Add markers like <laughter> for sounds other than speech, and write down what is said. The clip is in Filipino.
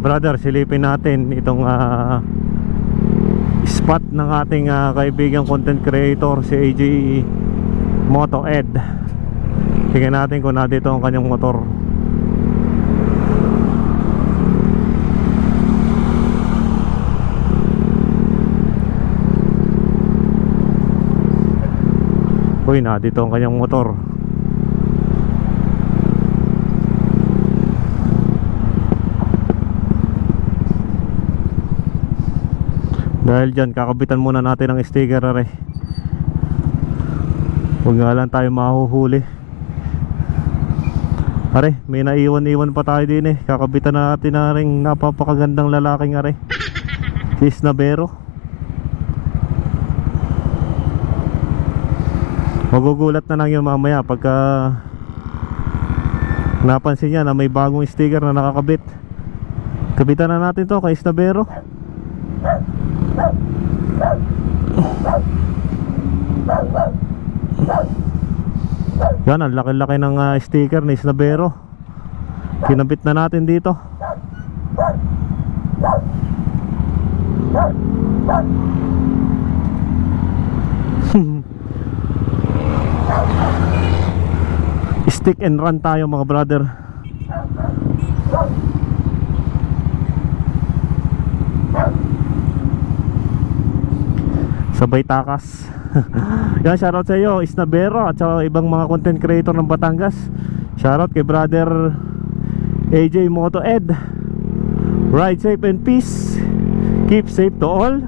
brother, silipin natin itong ah, spot ng ating ah, kaibigang content creator si AJ Moto Ed. Tingnan natin kung nandito ang kanyang motor. Uy, nandito ang kanyang motor. Dahil dyan, kakabitan muna natin ang sticker are. Huwag nga lang tayo mahuhuli. Are, may naiwan-iwan pa tayo din eh. Kakabitan na natin na rin napapakagandang lalaking are. Si Snabero. Magugulat na lang yun mamaya pagka napansin niya na may bagong sticker na nakakabit. Kabitan na natin to kay Snabero. Yan, ang laki-laki ng ah, sticker ni Snabero. Kinabit na natin dito. <laughs> Stick and run tayo mga brother. Sabay takas. <laughs> Yan, shoutout sa iyo, Isnabero at sa ibang mga content creator ng Batangas. Shoutout kay brother AJ Moto Ed. Ride safe and peace. Keep safe to all.